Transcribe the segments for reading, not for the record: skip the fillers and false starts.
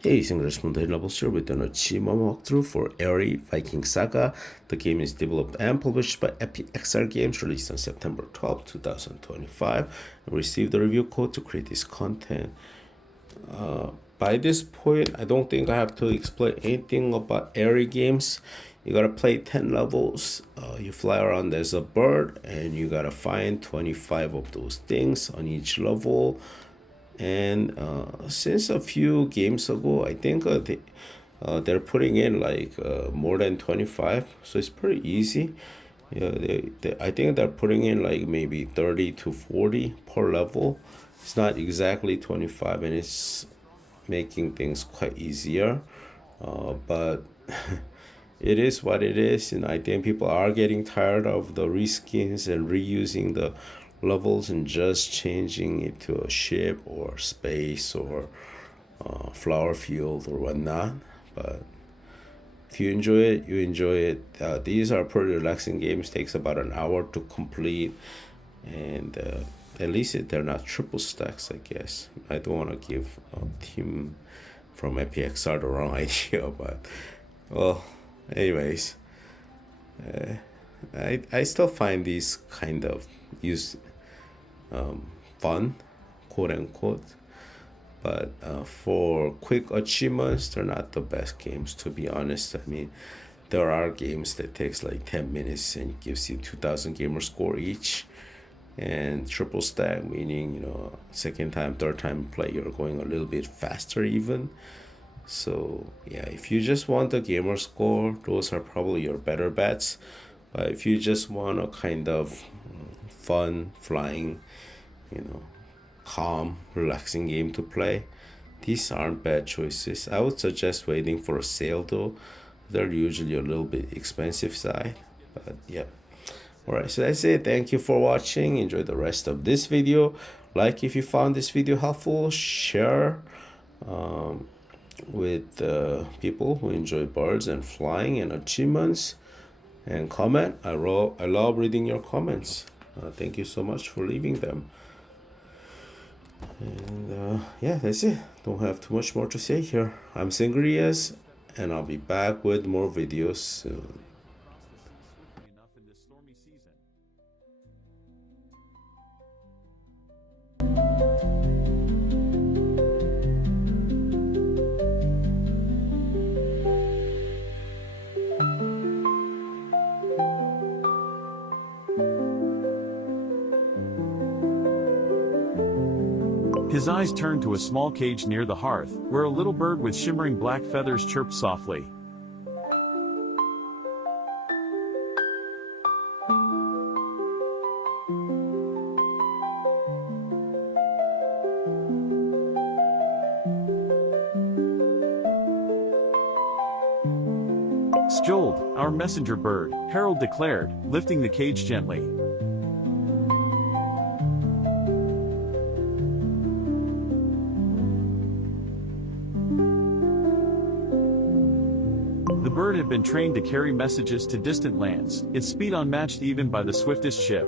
Hey, English Levels here with an achievement walkthrough for Aery Viking Saga. The game is developed and published by Epic XR Games, released on September 12, 2025, and received the review code to create this content. By this point, I don't think I have to explain anything about Aery games. You gotta play 10 levels, you fly around as a bird, and you gotta find 25 of those things on each level. And since a few games ago, I think they're putting in like more than 25, so it's pretty easy. Yeah, I think they're putting in like maybe 30 to 40 per level. It's not exactly 25, and it's making things quite easier. But it is what it is, and I think people are getting tired of the reskins and reusing the levels and just changing it to a ship or space or flower field or whatnot. But if you enjoy it, you enjoy it. These are pretty relaxing games. Takes about an hour to complete, and at least they're not triple stacks, I guess. I don't want to give a team from APXR the wrong idea, but well, anyways, I still find these kind of use fun, quote unquote. But for quick achievements, they're not the best games, to be honest. I mean, there are games that takes like 10 minutes and gives you 2,000 gamer score each, and triple stack, meaning second time, third time play, you're going a little bit faster even. So yeah, if you just want the gamer score, those are probably your better bets. But if you just want a kind of fun flying, you know, calm, relaxing game to play, these aren't bad choices. I would suggest waiting for a sale though. They're usually a little bit expensive side, but yeah. Alright, so that's it. Thank you for watching. Enjoy the rest of this video. Like if you found this video helpful, share with people who enjoy birds and flying and achievements, and comment. I love reading your comments. Thank you so much for leaving them. And yeah, that's it. Don't have too much more to say here. I'm Singrias, and I'll be back with more videos soon. His eyes turned to a small cage near the hearth, where a little bird with shimmering black feathers chirped softly. Skjold, our messenger bird, Harold declared, lifting the cage gently. The bird had been trained to carry messages to distant lands, its speed unmatched even by the swiftest ship.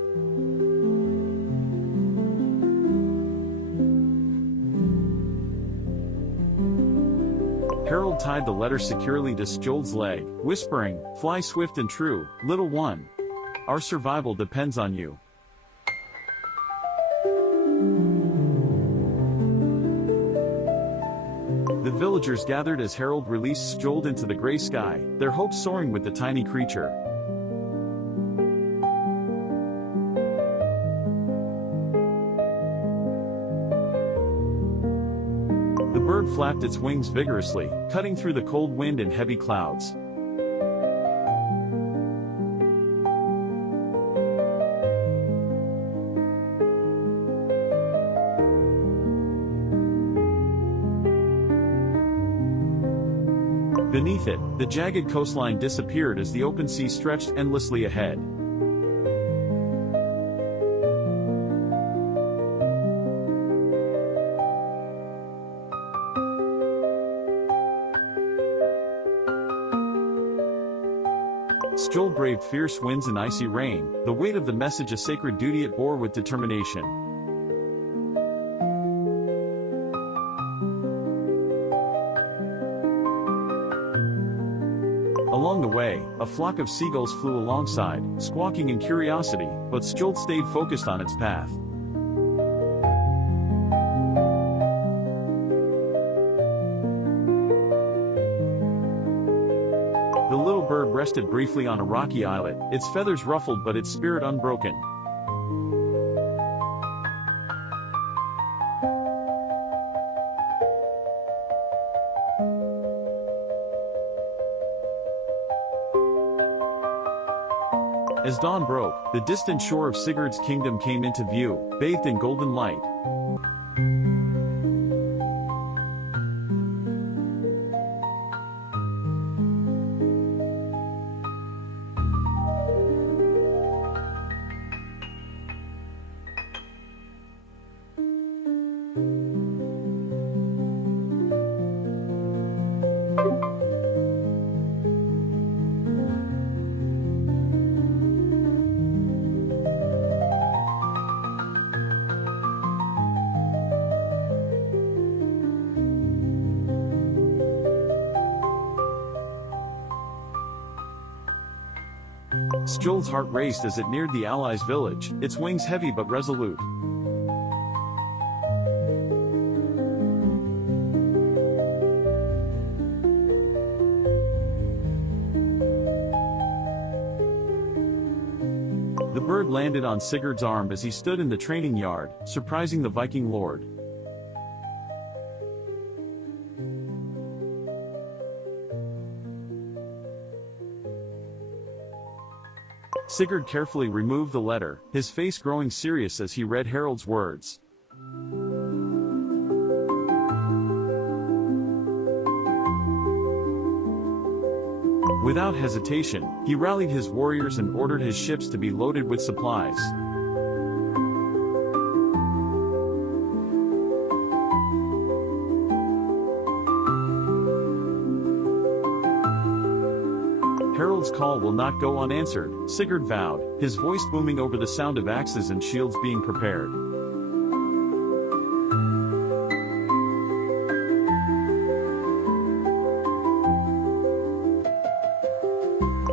Harold tied the letter securely to Skjold's leg, whispering, "Fly swift and true, little one. Our survival depends on you." The villagers gathered as Harold released Skjold into the gray sky, their hopes soaring with the tiny creature. The bird flapped its wings vigorously, cutting through the cold wind and heavy clouds. Beneath it, the jagged coastline disappeared as the open sea stretched endlessly ahead. Skjold braved fierce winds and icy rain, the weight of the message a sacred duty it bore with determination. Along the way, a flock of seagulls flew alongside, squawking in curiosity, but Skjold stayed focused on its path. The little bird rested briefly on a rocky islet, its feathers ruffled but its spirit unbroken. As dawn broke, the distant shore of Sigurd's kingdom came into view, bathed in golden light. Skjold's heart raced as it neared the allies' village, its wings heavy but resolute. The bird landed on Sigurd's arm as he stood in the training yard, surprising the Viking lord. Sigurd carefully removed the letter, his face growing serious as he read Harald's words. Without hesitation, he rallied his warriors and ordered his ships to be loaded with supplies. Harald's call will not go unanswered, Sigurd vowed, his voice booming over the sound of axes and shields being prepared.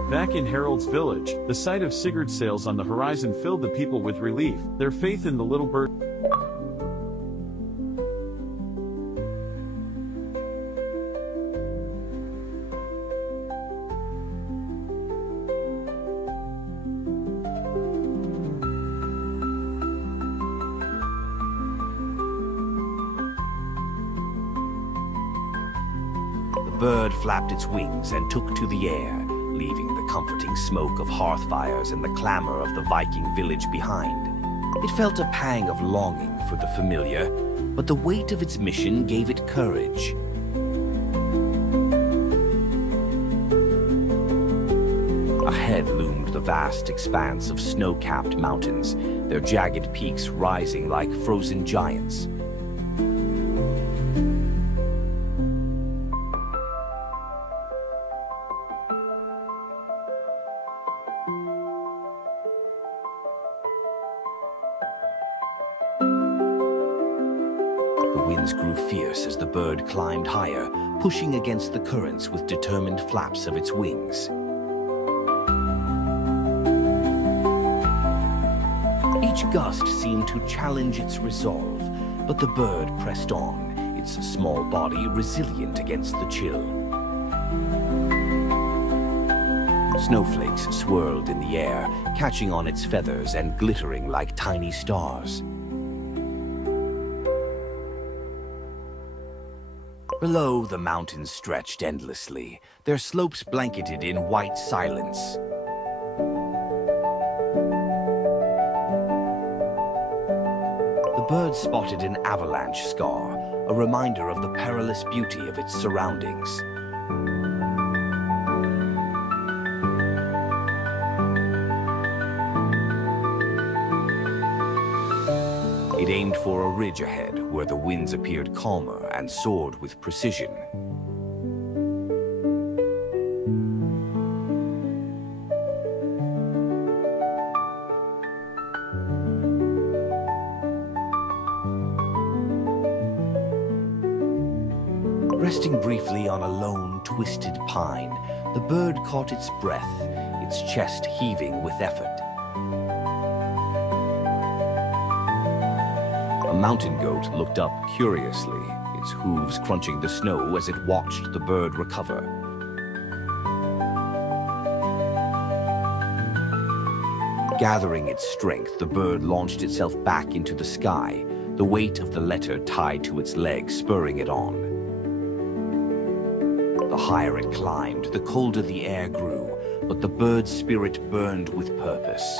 Back in Harald's village, the sight of Sigurd's sails on the horizon filled the people with relief, their faith in the little bird. The bird flapped its wings and took to the air, leaving the comforting smoke of hearth fires and the clamor of the Viking village behind. It felt a pang of longing for the familiar, but the weight of its mission gave it courage. Ahead loomed the vast expanse of snow-capped mountains, their jagged peaks rising like frozen giants. The winds grew fierce as the bird climbed higher, pushing against the currents with determined flaps of its wings. Each gust seemed to challenge its resolve, but the bird pressed on, its small body resilient against the chill. Snowflakes swirled in the air, catching on its feathers and glittering like tiny stars. Below, the mountains stretched endlessly, their slopes blanketed in white silence. The bird spotted an avalanche scar, a reminder of the perilous beauty of its surroundings. It aimed for a ridge ahead, where the winds appeared calmer and soared with precision. Resting briefly on a lone, twisted pine, The bird caught its breath, its chest heaving with effort. A mountain goat looked up curiously, its hooves crunching the snow as it watched the bird recover. Gathering its strength, the bird launched itself back into the sky, the weight of the letter tied to its leg spurring it on. The higher it climbed, the colder the air grew, but the bird's spirit burned with purpose.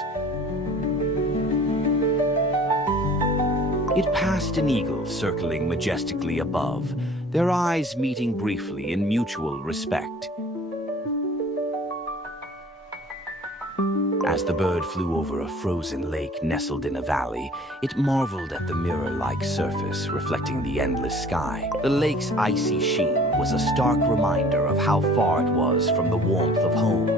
It passed an eagle circling majestically above, their eyes meeting briefly in mutual respect. As the bird flew over a frozen lake nestled in a valley, it marveled at the mirror-like surface reflecting the endless sky. The lake's icy sheen was a stark reminder of how far it was from the warmth of home.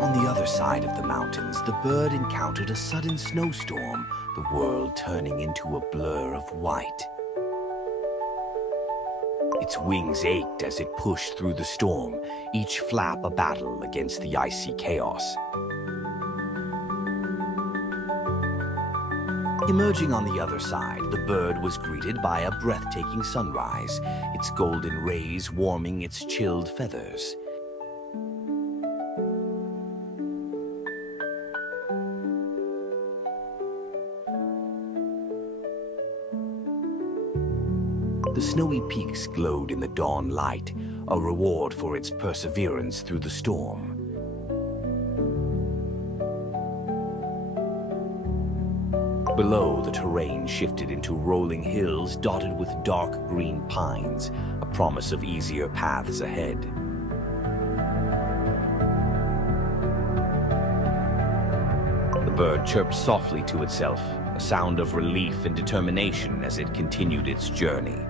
On the other side of the mountains, the bird encountered a sudden snowstorm, the world turning into a blur of white. Its wings ached as it pushed through the storm, each flap a battle against the icy chaos. Emerging on the other side, the bird was greeted by a breathtaking sunrise, its golden rays warming its chilled feathers. The snowy peaks glowed in the dawn light, a reward for its perseverance through the storm. Below, the terrain shifted into rolling hills dotted with dark green pines, a promise of easier paths ahead. The bird chirped softly to itself, a sound of relief and determination as it continued its journey.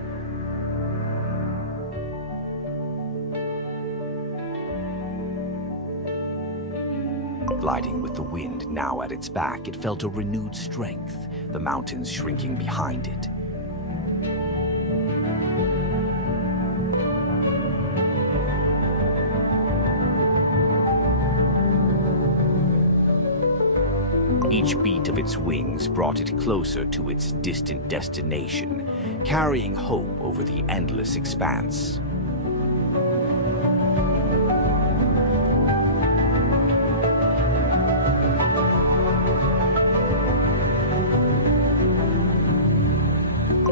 Gliding with the wind now at its back, it felt a renewed strength, the mountains shrinking behind it. Each beat of its wings brought it closer to its distant destination, carrying hope over the endless expanse.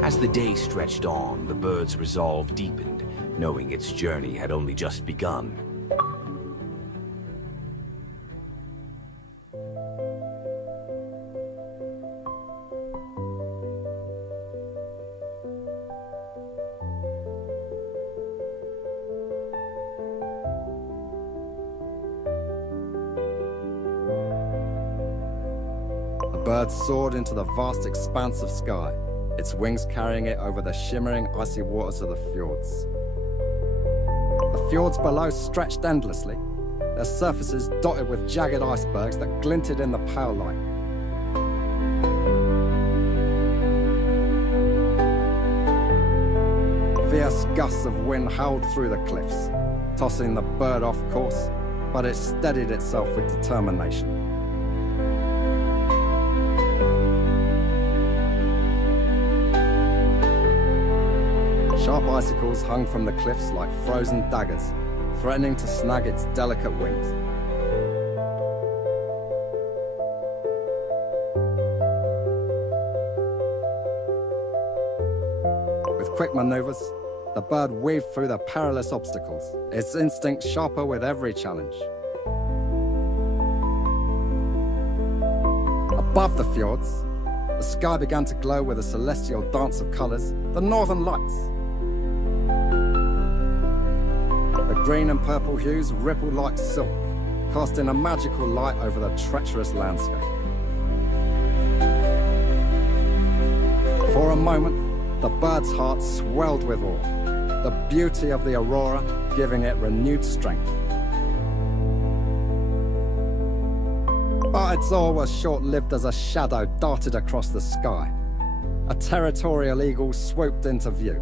As the day stretched on, the bird's resolve deepened, knowing its journey had only just begun. The bird soared into the vast expanse of sky, its wings carrying it over the shimmering icy waters of the fjords. The fjords below stretched endlessly, their surfaces dotted with jagged icebergs that glinted in the pale light. Fierce gusts of wind howled through the cliffs, tossing the bird off course, but it steadied itself with determination. Sharp icicles hung from the cliffs like frozen daggers, threatening to snag its delicate wings. With quick maneuvers, the bird weaved through the perilous obstacles, its instinct sharper with every challenge. Above the fjords, the sky began to glow with a celestial dance of colors, the northern lights. The green and purple hues rippled like silk, casting a magical light over the treacherous landscape. For a moment, the bird's heart swelled with awe, the beauty of the aurora giving it renewed strength. But its awe was short-lived as a shadow darted across the sky. A territorial eagle swooped into view.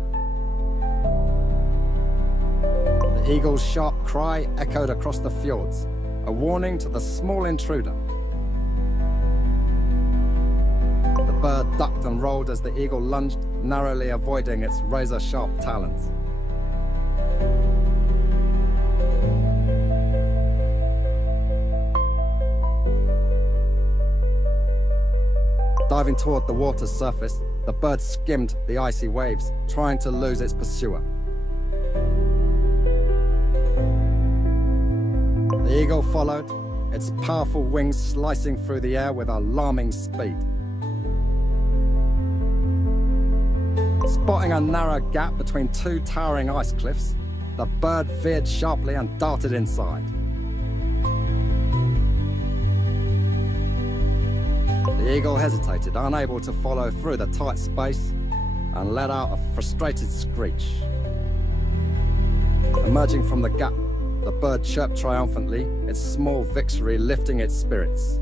The eagle's sharp cry echoed across the fjords, a warning to the small intruder. The bird ducked and rolled as the eagle lunged, narrowly avoiding its razor-sharp talons. Diving toward the water's surface, the bird skimmed the icy waves, trying to lose its pursuer. The eagle followed, its powerful wings slicing through the air with alarming speed. Spotting a narrow gap between two towering ice cliffs, the bird veered sharply and darted inside. The eagle hesitated, unable to follow through the tight space, and let out a frustrated screech. Emerging from the gap, the bird chirped triumphantly, its small victory lifting its spirits.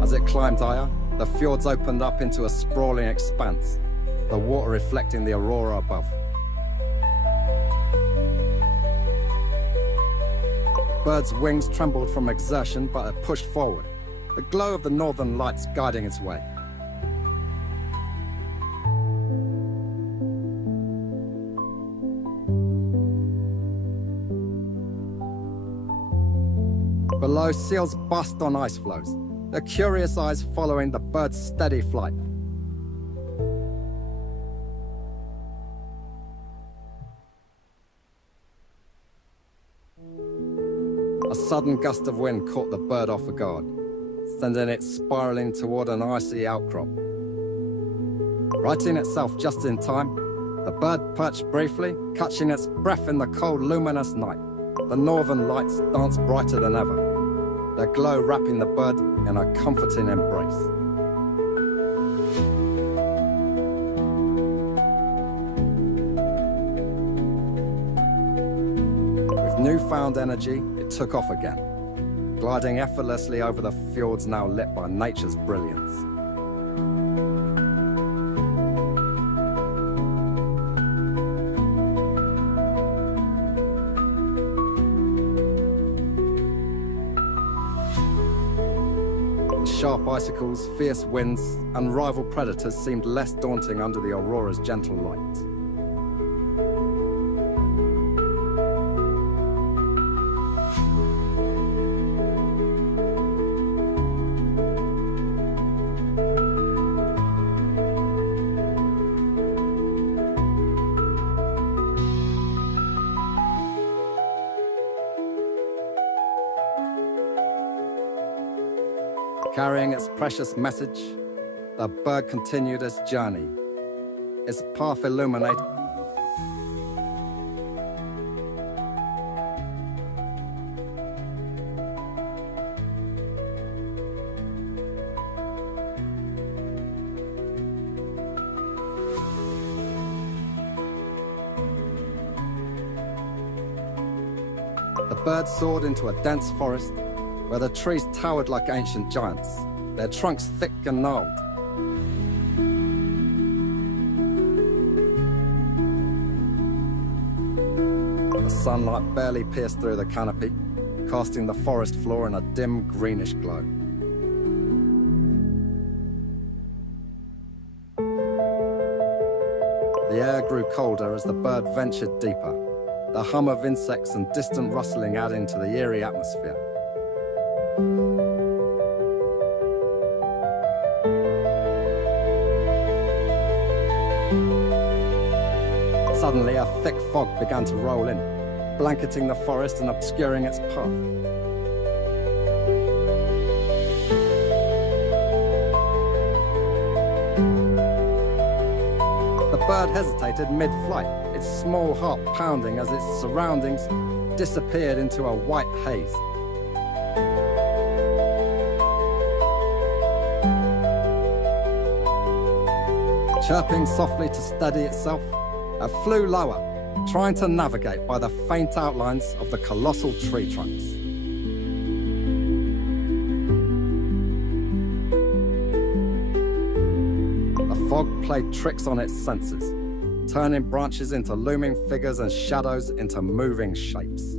As it climbed higher, the fjords opened up into a sprawling expanse, the water reflecting the aurora above. The bird's wings trembled from exertion, but it pushed forward, the glow of the northern lights guiding its way. Below, seals buzzed on ice floes, their curious eyes following the bird's steady flight. A sudden gust of wind caught the bird off guard, sending it spiraling toward an icy outcrop. Righting itself just in time, the bird perched briefly, catching its breath in the cold, luminous night. The northern lights danced brighter than ever, their glow wrapping the bird in a comforting embrace. With newfound energy, it took off again, gliding effortlessly over the fjords now lit by nature's brilliance. Sharp icicles, fierce winds, and rival predators seemed less daunting under the aurora's gentle light. Carrying its precious message, the bird continued its journey, its path illuminated. The bird soared into a dense forest where the trees towered like ancient giants, their trunks thick and gnarled. The sunlight barely pierced through the canopy, casting the forest floor in a dim greenish glow. The air grew colder as the bird ventured deeper, the hum of insects and distant rustling adding to the eerie atmosphere. Suddenly, a thick fog began to roll in, blanketing the forest and obscuring its path. The bird hesitated mid-flight, its small heart pounding as its surroundings disappeared into a white haze. Chirping softly to steady itself, it flew lower, trying to navigate by the faint outlines of the colossal tree trunks. The fog played tricks on its senses, turning branches into looming figures and shadows into moving shapes.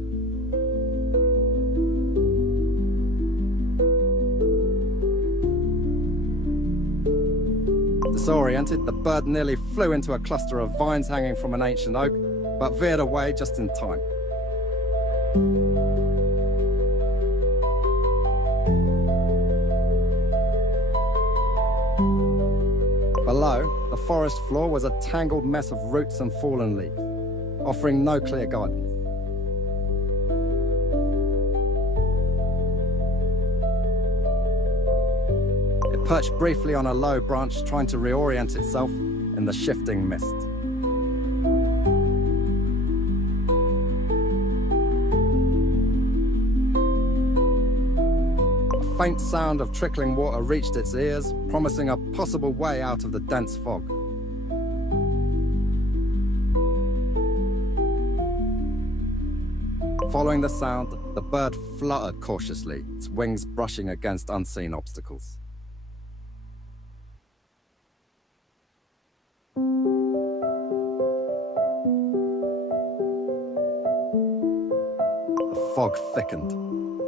Disoriented, the bird nearly flew into a cluster of vines hanging from an ancient oak, but veered away just in time. Below, the forest floor was a tangled mess of roots and fallen leaves, offering no clear guidance. It perched briefly on a low branch, trying to reorient itself in the shifting mist. A faint sound of trickling water reached its ears, promising a possible way out of the dense fog. Following the sound, the bird fluttered cautiously, its wings brushing against unseen obstacles. The fog thickened,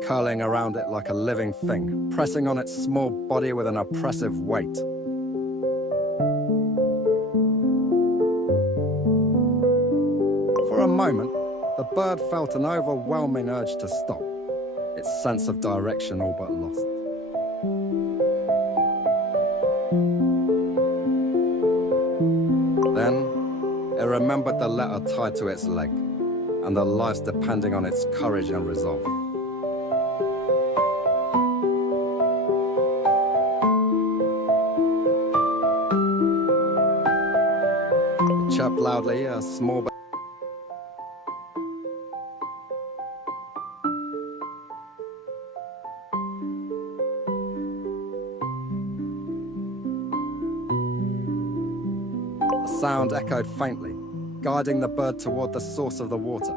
curling around it like a living thing, pressing on its small body with an oppressive weight. For a moment, the bird felt an overwhelming urge to stop, its sense of direction all but lost. Then, it remembered the letter tied to its leg, and the lives depending on its courage and resolve. It chirped loudly, a small The sound echoed faintly, guiding the bird toward the source of the water.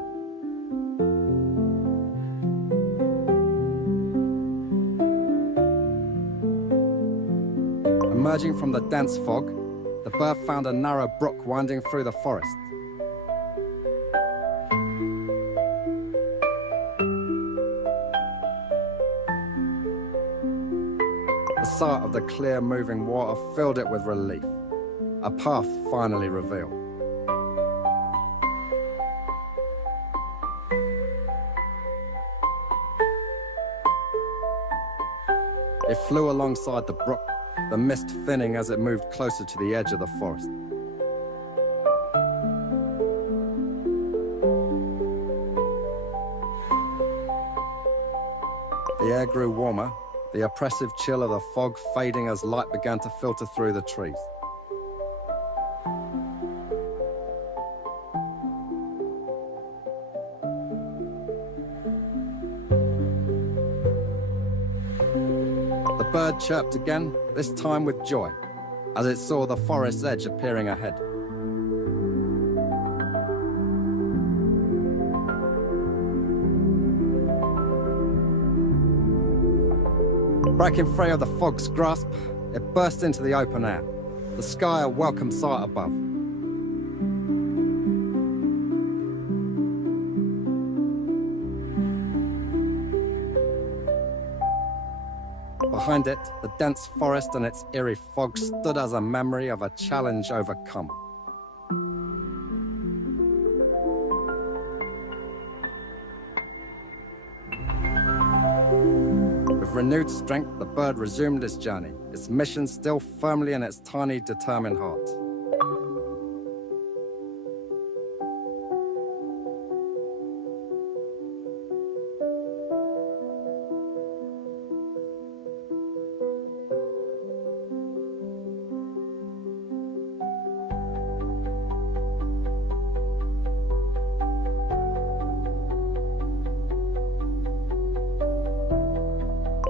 Emerging from the dense fog, the bird found a narrow brook winding through the forest. The sight of the clear moving water filled it with relief. A path finally revealed. It flew alongside the brook, the mist thinning as it moved closer to the edge of the forest. The air grew warmer, the oppressive chill of the fog fading as light began to filter through the trees. The bird chirped again, this time with joy, as it saw the forest's edge appearing ahead. Breaking free of the fog's grasp, it burst into the open air, the sky a welcome sight above. Behind it, the dense forest and its eerie fog stood as a memory of a challenge overcome. With renewed strength, the bird resumed its journey, its mission still firmly in its tiny, determined heart.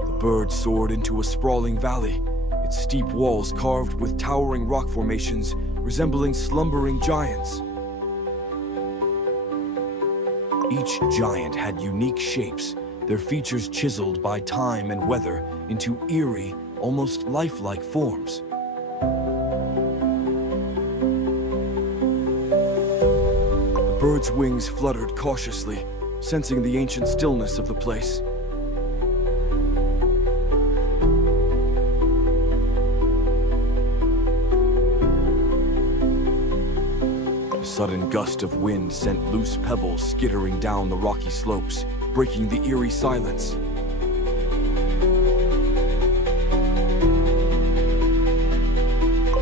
The bird soared into a sprawling valley, its steep walls carved with towering rock formations resembling slumbering giants. Each giant had unique shapes, their features chiseled by time and weather into eerie, almost lifelike forms. The bird's wings fluttered cautiously, sensing the ancient stillness of the place. A sudden gust of wind sent loose pebbles skittering down the rocky slopes, breaking the eerie silence.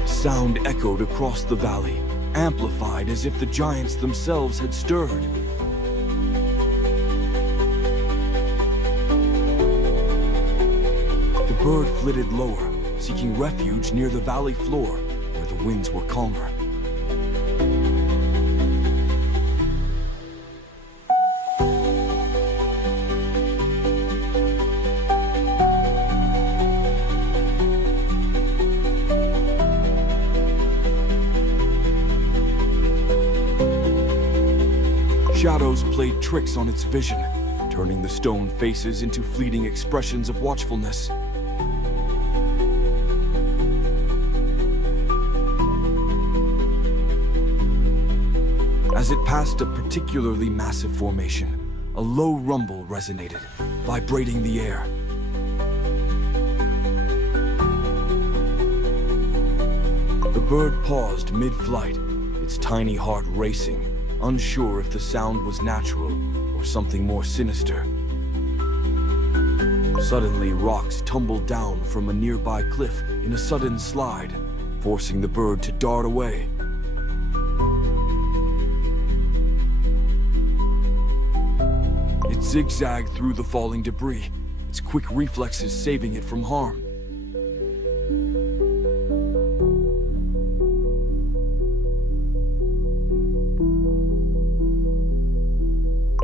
Sound echoed across the valley, amplified as if the giants themselves had stirred. The bird flitted lower, seeking refuge near the valley floor, where the winds were calmer. Shadows played tricks on its vision, turning the stone faces into fleeting expressions of watchfulness. As it passed a particularly massive formation, a low rumble resonated, vibrating the air. The bird paused mid-flight, its tiny heart racing, unsure if the sound was natural or something more sinister. Suddenly, rocks tumbled down from a nearby cliff in a sudden slide, forcing the bird to dart away. It zigzagged through the falling debris, its quick reflexes saving it from harm.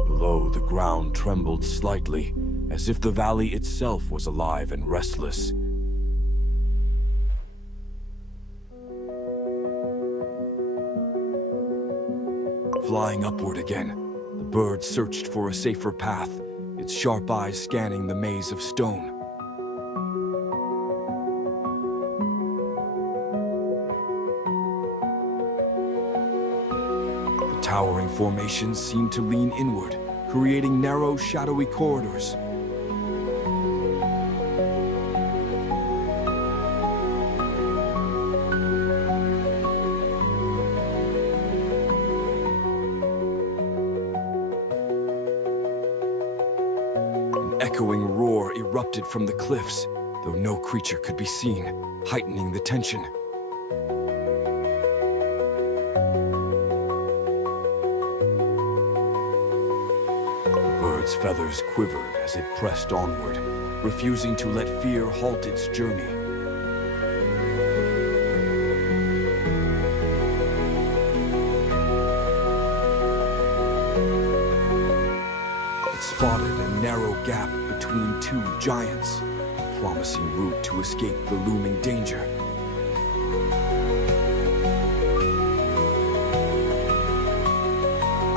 Below, the ground trembled slightly, as if the valley itself was alive and restless. Flying upward again, the bird searched for a safer path, its sharp eyes scanning the maze of stone. The towering formations seemed to lean inward, creating narrow, shadowy corridors. An echoing roar erupted from the cliffs, though no creature could be seen, heightening the tension. Its feathers quivered as it pressed onward, refusing to let fear halt its journey. It spotted a narrow gap between two giants, a promising route to escape the looming danger.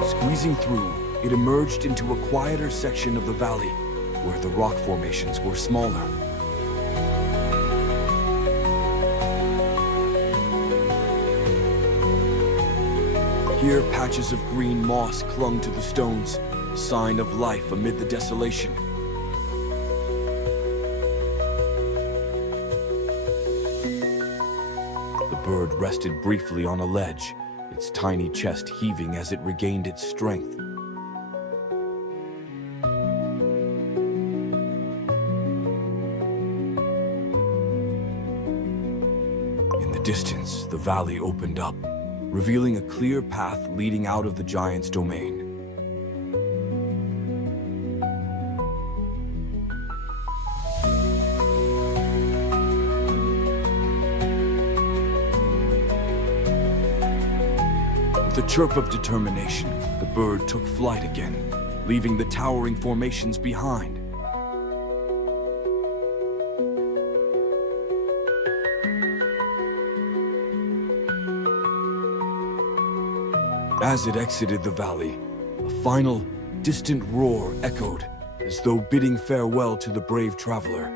Squeezing through, it emerged into a quieter section of the valley, where the rock formations were smaller. Here, patches of green moss clung to the stones, a sign of life amid the desolation. The bird rested briefly on a ledge, its tiny chest heaving as it regained its strength. Distance, the valley opened up, revealing a clear path leading out of the giant's domain. With a chirp of determination, the bird took flight again, leaving the towering formations behind. As it exited the valley, a final, distant roar echoed, as though bidding farewell to the brave traveler.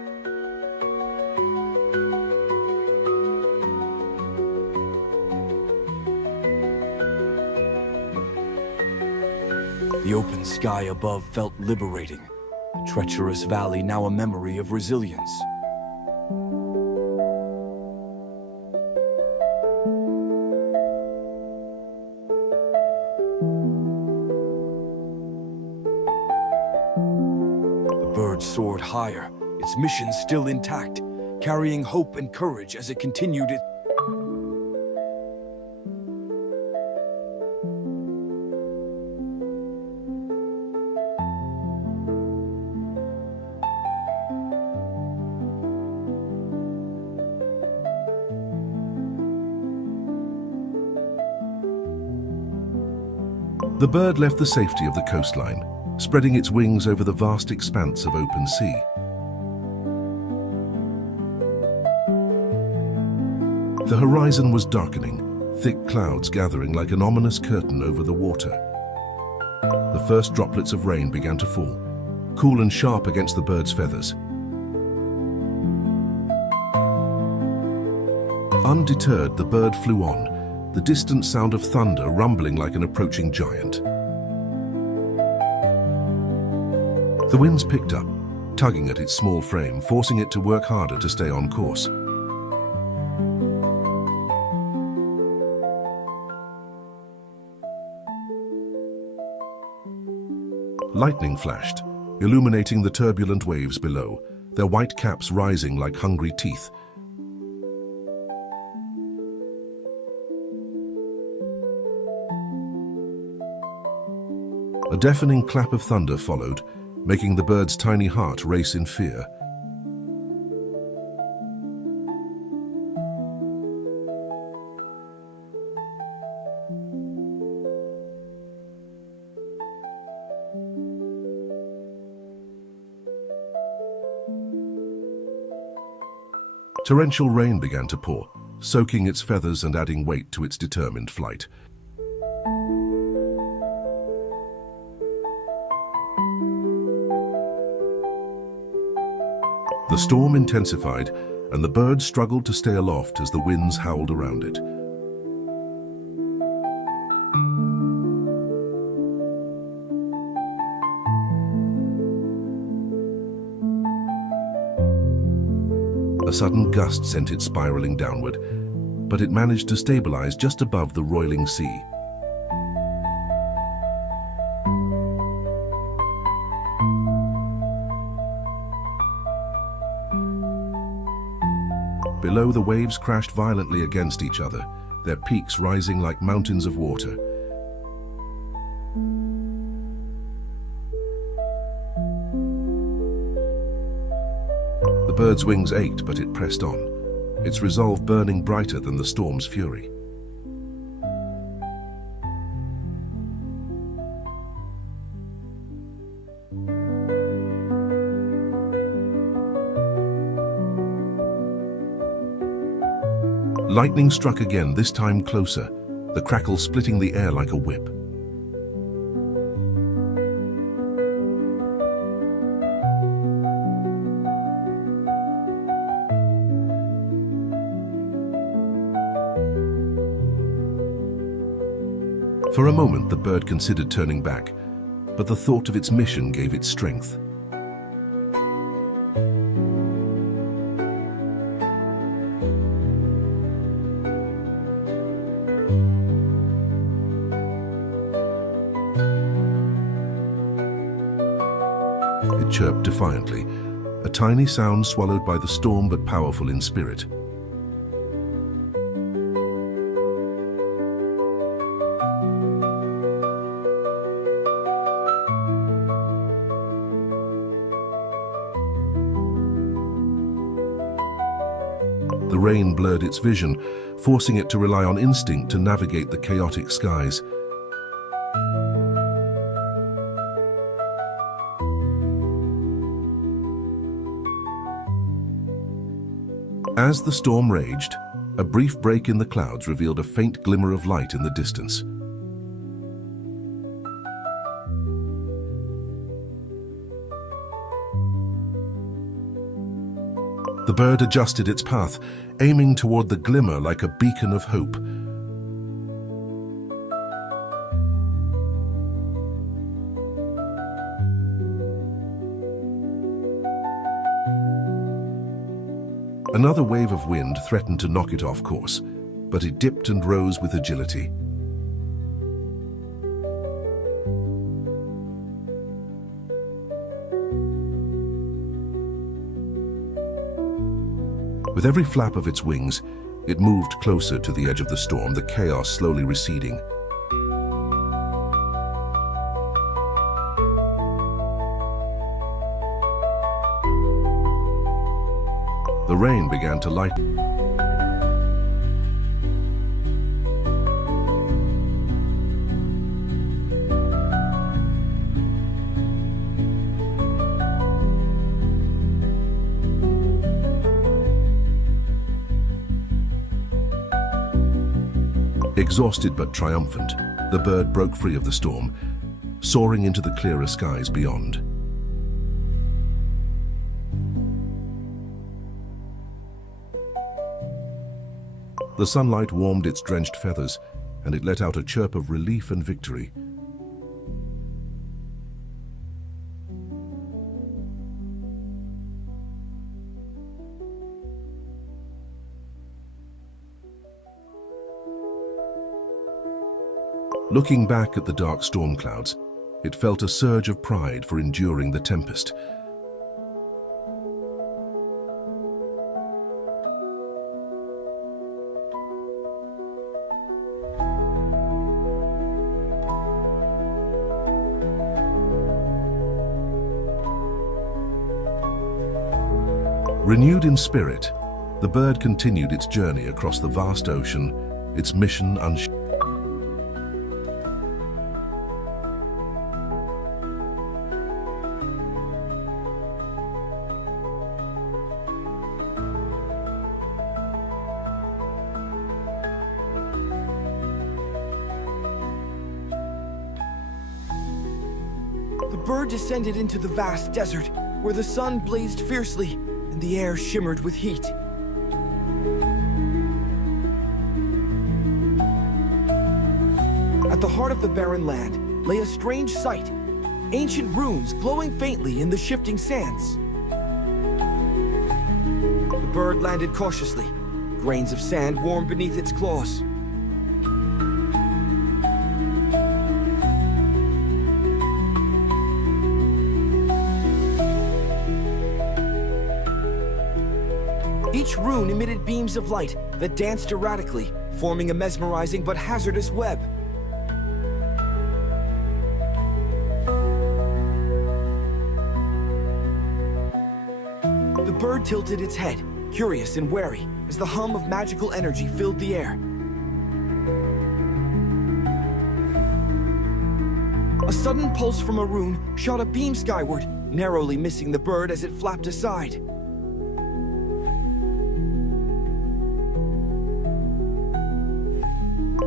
The open sky above felt liberating, the treacherous valley now a memory of resilience. The bird soared higher, its mission still intact, carrying hope and courage as it continued its... The bird left the safety of the coastline, spreading its wings over the vast expanse of open sea. The horizon was darkening, thick clouds gathering like an ominous curtain over the water. The first droplets of rain began to fall, cool and sharp against the bird's feathers. Undeterred, the bird flew on, the distant sound of thunder rumbling like an approaching giant. The winds picked up, tugging at its small frame, forcing it to work harder to stay on course. Lightning flashed, illuminating the turbulent waves below, their white caps rising like hungry teeth. A deafening clap of thunder followed, making the bird's tiny heart race in fear. Torrential rain began to pour, soaking its feathers and adding weight to its determined flight. The storm intensified, and the bird struggled to stay aloft as the winds howled around it. A sudden gust sent it spiraling downward, but it managed to stabilize just above the roiling sea. Below, the waves crashed violently against each other, their peaks rising like mountains of water. The bird's wings ached, but it pressed on, its resolve burning brighter than the storm's fury. Lightning struck again, this time closer, the crackle splitting the air like a whip. For a moment, the bird considered turning back, but the thought of its mission gave it strength. It chirped defiantly, a tiny sound swallowed by the storm but powerful in spirit. The rain blurred its vision, forcing it to rely on instinct to navigate the chaotic skies. As the storm raged, a brief break in the clouds revealed a faint glimmer of light in the distance. The bird adjusted its path, aiming toward the glimmer like a beacon of hope. Another wave of wind threatened to knock it off course, but it dipped and rose with agility. With every flap of its wings, it moved closer to the edge of the storm, the chaos slowly receding. The rain began to lighten. Exhausted but triumphant, the bird broke free of the storm, soaring into the clearer skies beyond. The sunlight warmed its drenched feathers, and it let out a chirp of relief and victory. Looking back at the dark storm clouds, it felt a surge of pride for enduring the tempest. Renewed in spirit, the bird continued its journey across the vast ocean, its mission unshaken. The bird descended into the vast desert, where the sun blazed fiercely and the air shimmered with heat. At the heart of the barren land lay a strange sight, ancient runes glowing faintly in the shifting sands. The bird landed cautiously, grains of sand warm beneath its claws. Each rune emitted beams of light that danced erratically, forming a mesmerizing but hazardous web. The bird tilted its head, curious and wary, as the hum of magical energy filled the air. A sudden pulse from a rune shot a beam skyward, narrowly missing the bird as it flapped aside.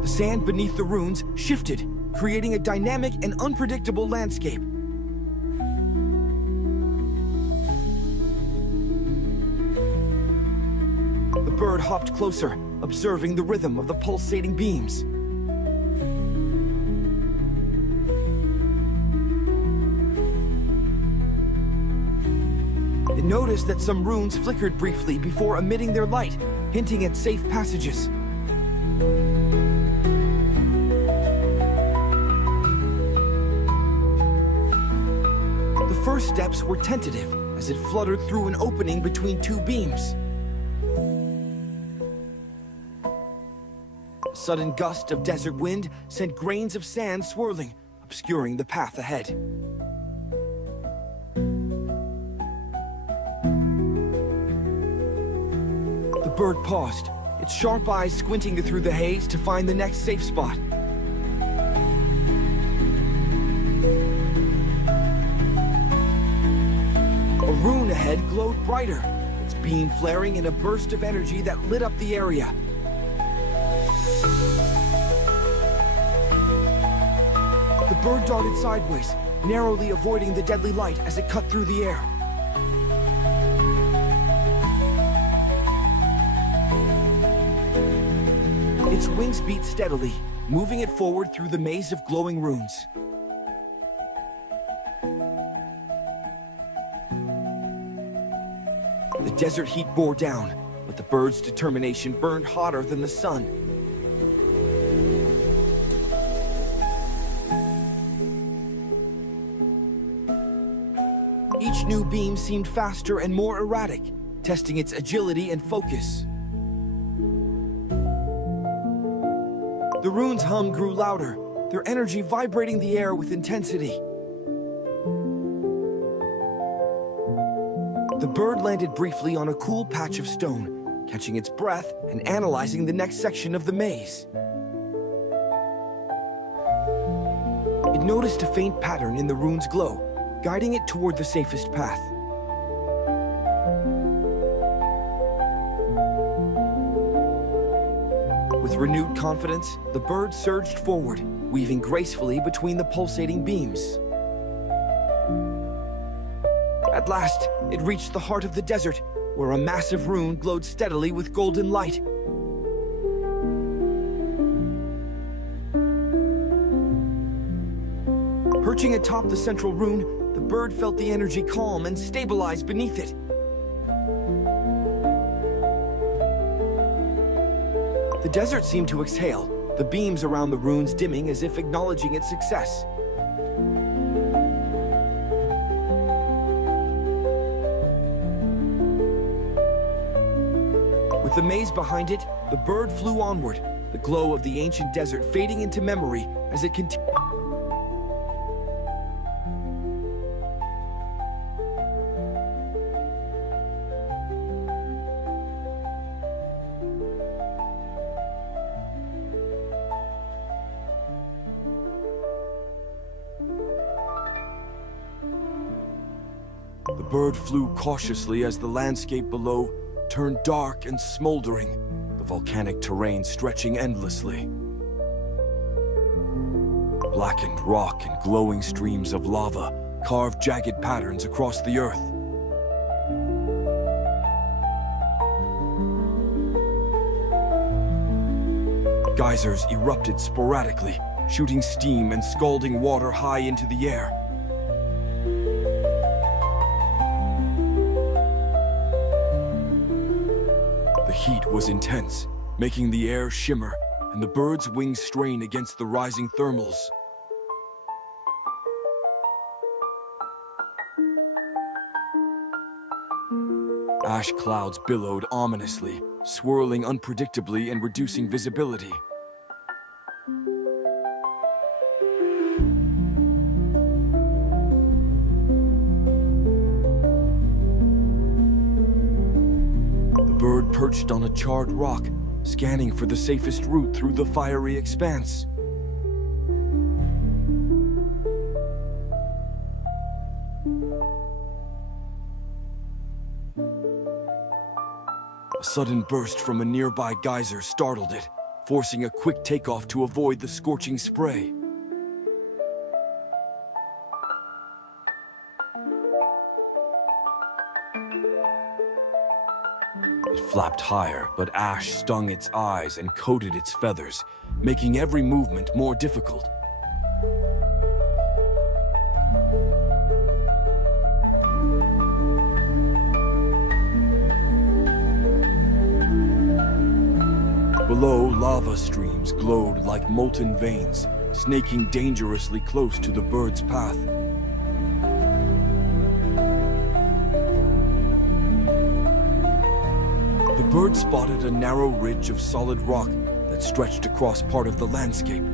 The sand beneath the runes shifted, creating a dynamic and unpredictable landscape. The bird hopped closer, observing the rhythm of the pulsating beams. It noticed that some runes flickered briefly before emitting their light, hinting at safe passages. The first steps were tentative as it fluttered through an opening between two beams. A sudden gust of desert wind sent grains of sand swirling, obscuring the path ahead. The bird paused, its sharp eyes squinting through the haze to find the next safe spot. A rune ahead glowed brighter, its beam flaring in a burst of energy that lit up the area. The bird darted sideways, narrowly avoiding the deadly light as it cut through the air. Its wings beat steadily, moving it forward through the maze of glowing runes. The desert heat bore down, but the bird's determination burned hotter than the sun. Each new beam seemed faster and more erratic, testing its agility and focus. The rune's hum grew louder, their energy vibrating the air with intensity. The bird landed briefly on a cool patch of stone, catching its breath and analyzing the next section of the maze. It noticed a faint pattern in the rune's glow, guiding it toward the safest path. With renewed confidence, the bird surged forward, weaving gracefully between the pulsating beams. At last, it reached the heart of the desert, where a massive rune glowed steadily with golden light. Perching atop the central rune, the bird felt the energy calm and stabilize beneath it. The desert seemed to exhale, the beams around the runes dimming as if acknowledging its success. With the maze behind it, the bird flew onward, the glow of the ancient desert fading into memory as it continued. The bird flew cautiously as the landscape below turned dark and smoldering, the volcanic terrain stretching endlessly. Blackened rock and glowing streams of lava carved jagged patterns across the earth. Geysers erupted sporadically, shooting steam and scalding water high into the air. The heat was intense, making the air shimmer and the bird's wings strain against the rising thermals. Ash clouds billowed ominously, swirling unpredictably and reducing visibility. The bird perched on a charred rock, scanning for the safest route through the fiery expanse. A sudden burst from a nearby geyser startled it, forcing a quick takeoff to avoid the scorching spray. It flapped higher, but ash stung its eyes and coated its feathers, making every movement more difficult. Below, lava streams glowed like molten veins, snaking dangerously close to the bird's path. The bird spotted a narrow ridge of solid rock that stretched across part of the landscape.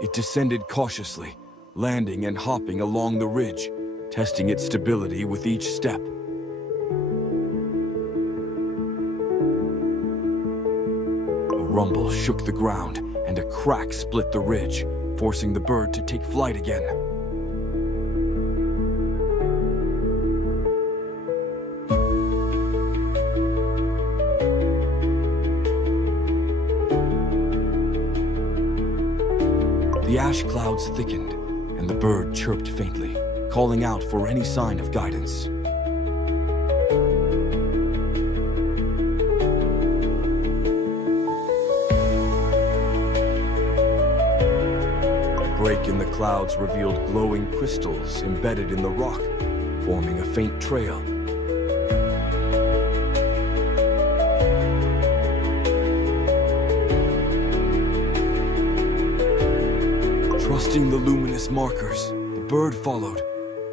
It descended cautiously, landing and hopping along the ridge, testing its stability with each step. A rumble shook the ground, and a crack split the ridge, forcing the bird to take flight again. The ash clouds thickened, and the bird chirped faintly, calling out for any sign of guidance. A break in the clouds revealed glowing crystals embedded in the rock, forming a faint trail. Trusting the luminous markers, the bird followed,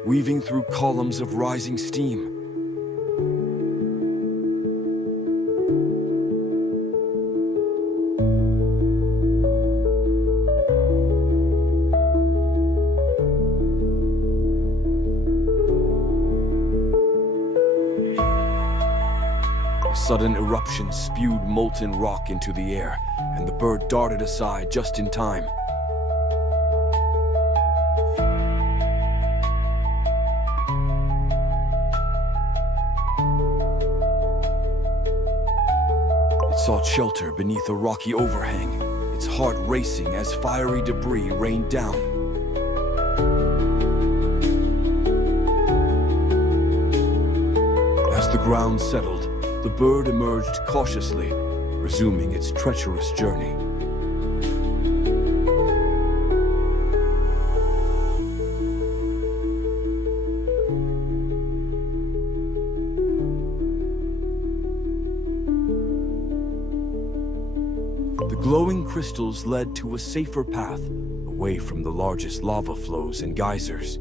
weaving through columns of rising steam. A sudden eruption spewed molten rock into the air, and the bird darted aside just in time. Sought shelter beneath a rocky overhang, its heart racing as fiery debris rained down. As the ground settled, the bird emerged cautiously, resuming its treacherous journey. The glowing crystals led to a safer path, away from the largest lava flows and geysers.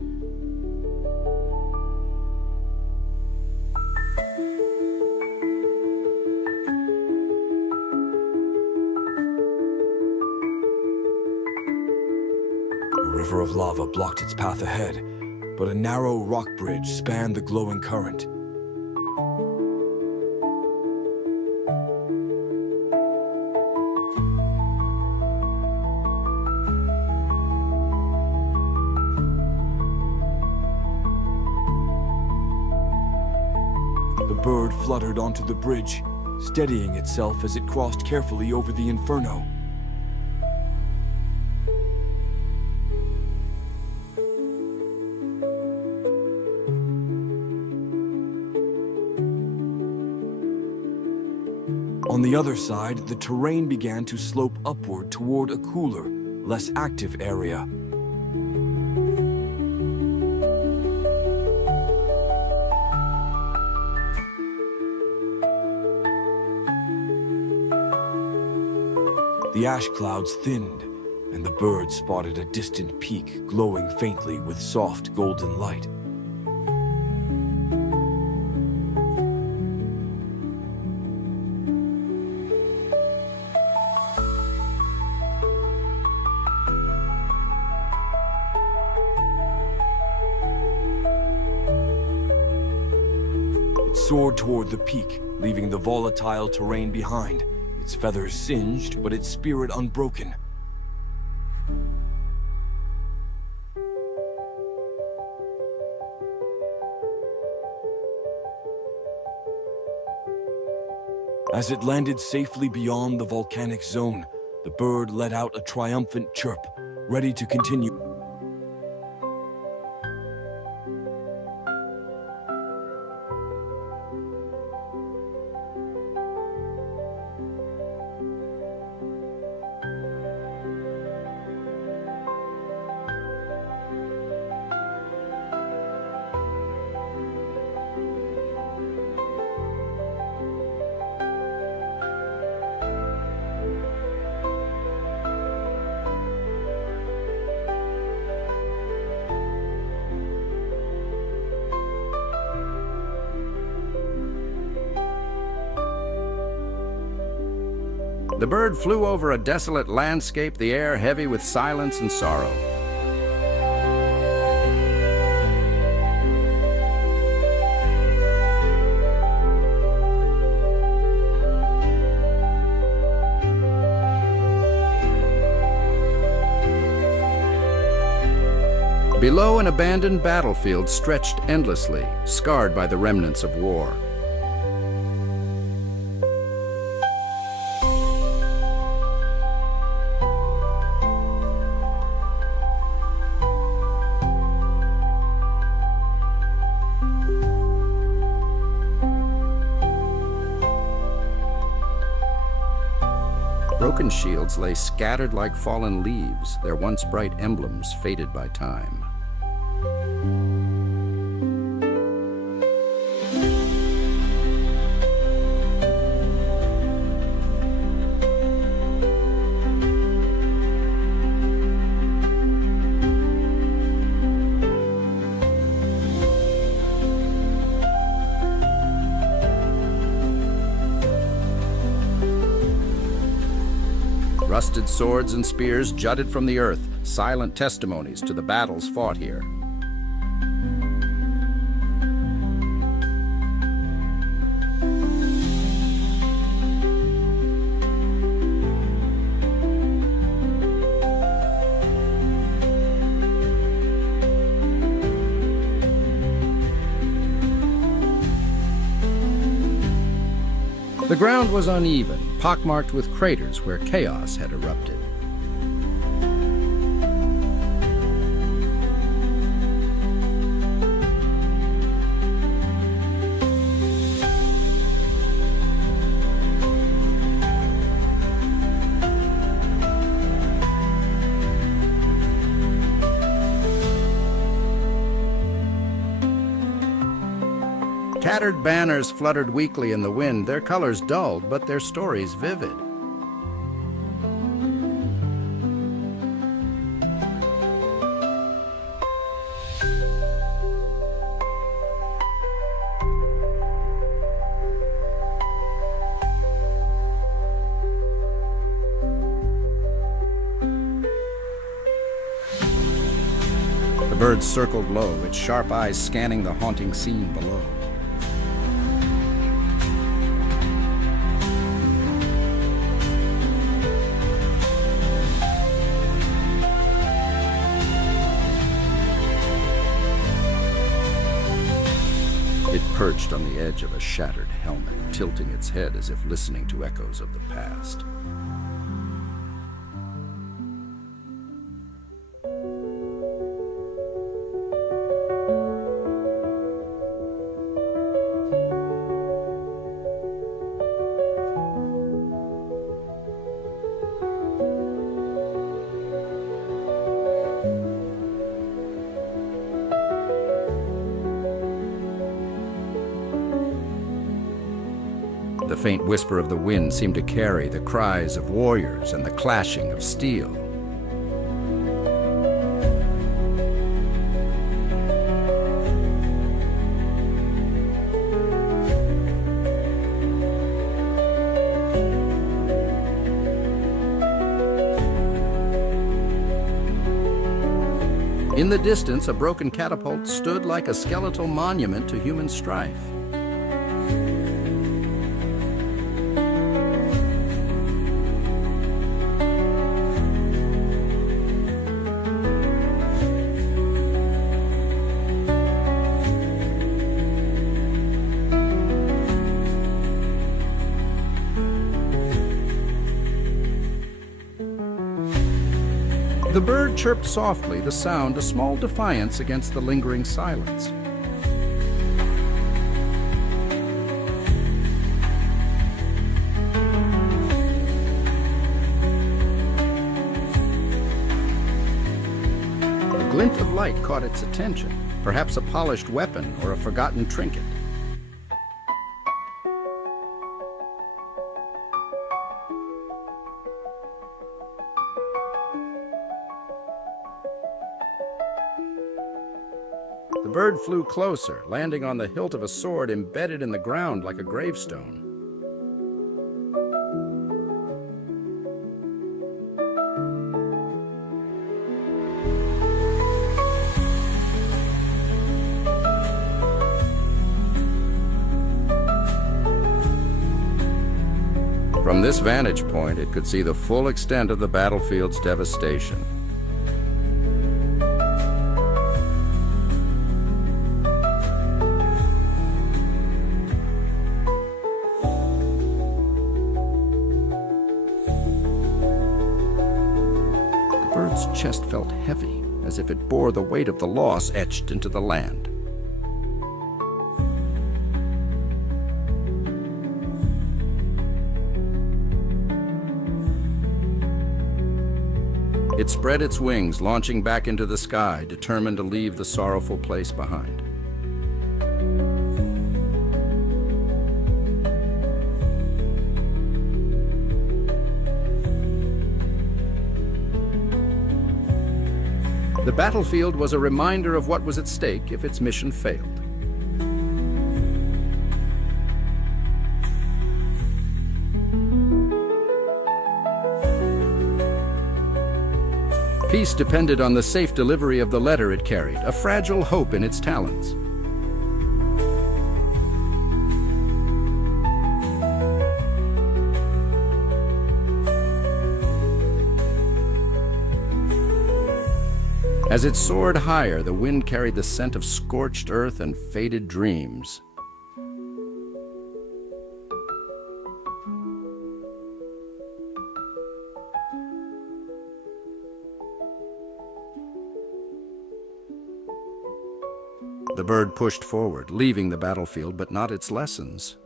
A river of lava blocked its path ahead, but a narrow rock bridge spanned the glowing current. The bird fluttered onto the bridge, steadying itself as it crossed carefully over the inferno. On the other side, the terrain began to slope upward toward a cooler, less active area. The ash clouds thinned, and the bird spotted a distant peak glowing faintly with soft golden light. It soared toward the peak, leaving the volatile terrain behind. Its feathers singed, but its spirit unbroken. As it landed safely beyond the volcanic zone, the bird let out a triumphant chirp, ready to continue. The bird flew over a desolate landscape, the air heavy with silence and sorrow. Below, an abandoned battlefield stretched endlessly, scarred by the remnants of war. Broken shields lay scattered like fallen leaves, their once bright emblems faded by time. Rusted swords and spears jutted from the earth, silent testimonies to the battles fought here. The ground was uneven, pockmarked with craters where chaos had erupted. Tattered banners fluttered weakly in the wind, their colors dulled, but their stories vivid. The bird circled low, its sharp eyes scanning the haunting scene below. It perched on the edge of a shattered helmet, tilting its head as if listening to echoes of the past. The faint whisper of the wind seemed to carry the cries of warriors and the clashing of steel. In the distance, a broken catapult stood like a skeletal monument to human strife. The bird chirped softly, the sound a small defiance against the lingering silence. A glint of light caught its attention, perhaps a polished weapon or a forgotten trinket. The bird flew closer, landing on the hilt of a sword embedded in the ground like a gravestone. From this vantage point, it could see the full extent of the battlefield's devastation. The bird's chest felt heavy, as if it bore the weight of the loss etched into the land. It spread its wings, launching back into the sky, determined to leave the sorrowful place behind. The battlefield was a reminder of what was at stake if its mission failed. Peace depended on the safe delivery of the letter it carried, a fragile hope in its talons. As it soared higher, the wind carried the scent of scorched earth and faded dreams. The bird pushed forward, leaving the battlefield, but not its lessons.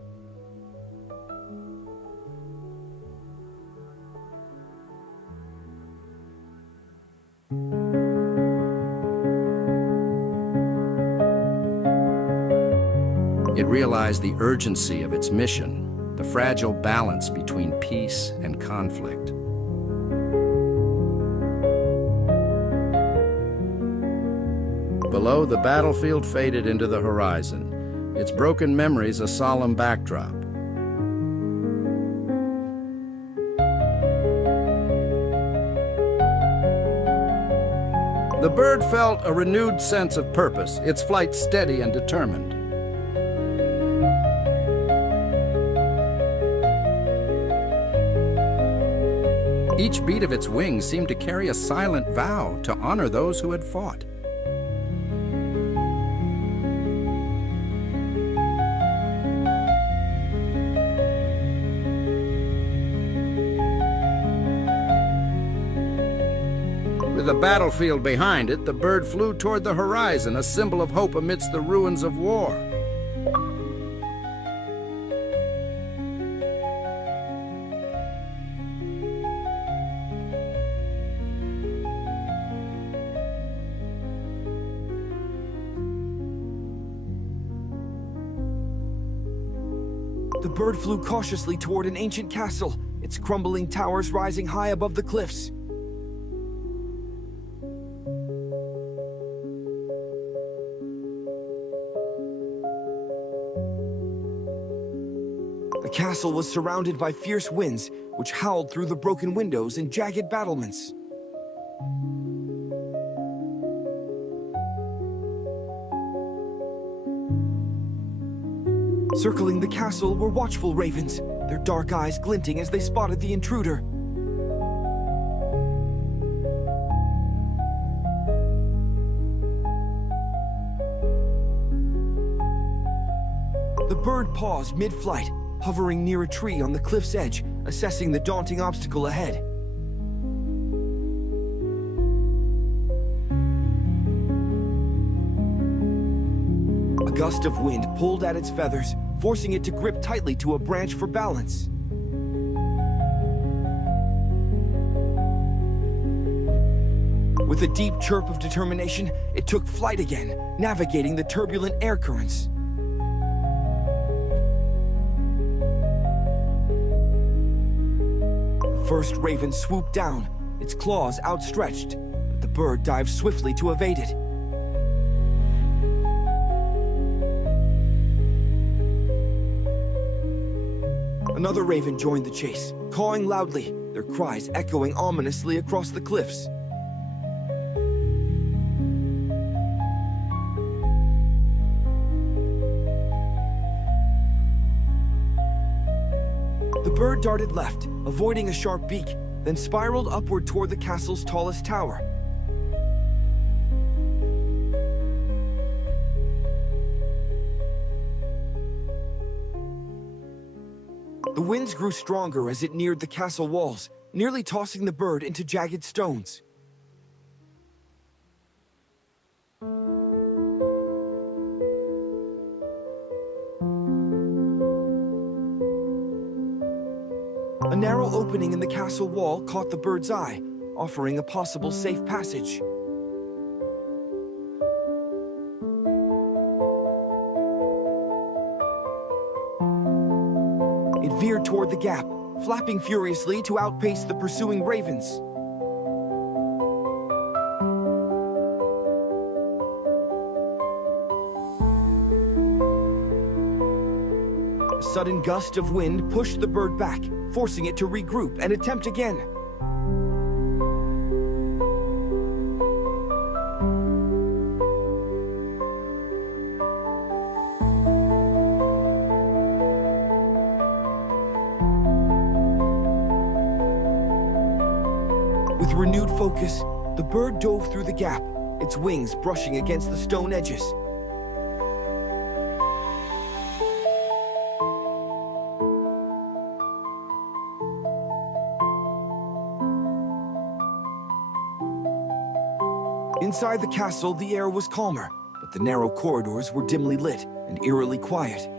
It realized the urgency of its mission, the fragile balance between peace and conflict. Below, the battlefield faded into the horizon, its broken memories a solemn backdrop. The bird felt a renewed sense of purpose, its flight steady and determined. Each beat of its wings seemed to carry a silent vow to honor those who had fought. With the battlefield behind it, the bird flew toward the horizon, a symbol of hope amidst the ruins of war. The bird flew cautiously toward an ancient castle, its crumbling towers rising high above the cliffs. The castle was surrounded by fierce winds, which howled through the broken windows and jagged battlements. Circling the castle were watchful ravens, their dark eyes glinting as they spotted the intruder. The bird paused mid-flight, hovering near a tree on the cliff's edge, assessing the daunting obstacle ahead. A gust of wind pulled at its feathers, forcing it to grip tightly to a branch for balance. With a deep chirp of determination, it took flight again, navigating the turbulent air currents. The first raven swooped down, its claws outstretched, but the bird dived swiftly to evade it. Another raven joined the chase, cawing loudly, their cries echoing ominously across the cliffs. The bird darted left, avoiding a sharp beak, then spiraled upward toward the castle's tallest tower. The winds grew stronger as it neared the castle walls, nearly tossing the bird into jagged stones. A narrow opening in the castle wall caught the bird's eye, offering a possible safe passage. It veered toward the gap, flapping furiously to outpace the pursuing ravens. A sudden gust of wind pushed the bird back, forcing it to regroup and attempt again. With renewed focus, the bird dove through the gap, its wings brushing against the stone edges. Inside the castle, the air was calmer, but the narrow corridors were dimly lit and eerily quiet.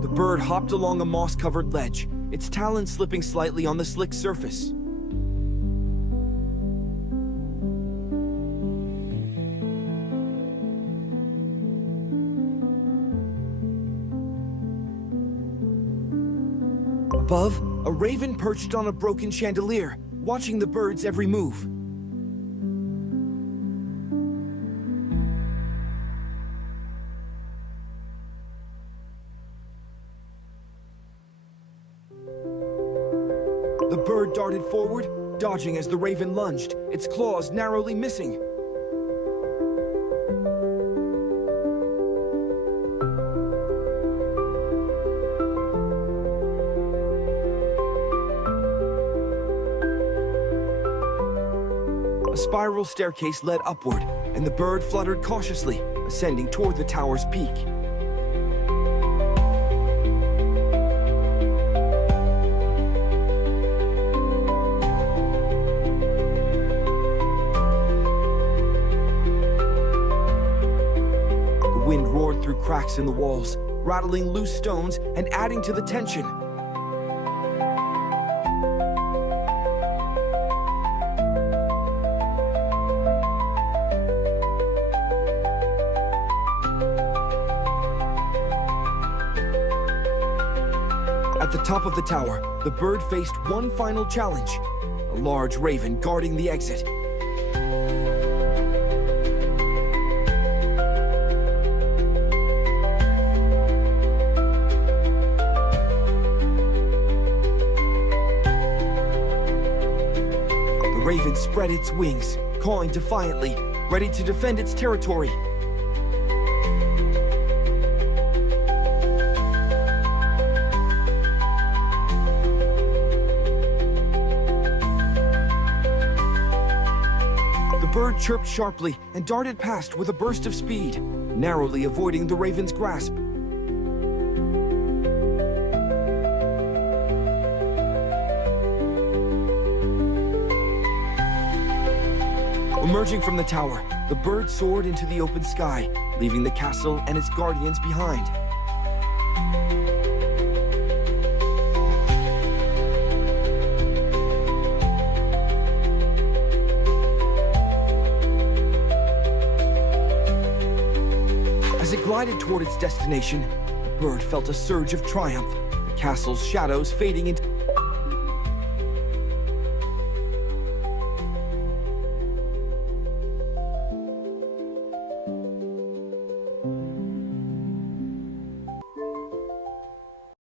The bird hopped along a moss-covered ledge, its talons slipping slightly on the slick surface. Above, a raven perched on a broken chandelier, watching the bird's every move. The bird darted forward, dodging as the raven lunged, its claws narrowly missing. A spiral staircase led upward, and the bird fluttered cautiously, ascending toward the tower's peak. The wind roared through cracks in the walls, rattling loose stones and adding to the tension. At the top of the tower, the bird faced one final challenge: a large raven guarding the exit. The raven spread its wings, cawing defiantly, ready to defend its territory. The bird chirped sharply and darted past with a burst of speed, narrowly avoiding the raven's grasp. Emerging from the tower, the bird soared into the open sky, leaving the castle and its guardians behind. As it glided toward its destination, the bird felt a surge of triumph, the castle's shadows fading into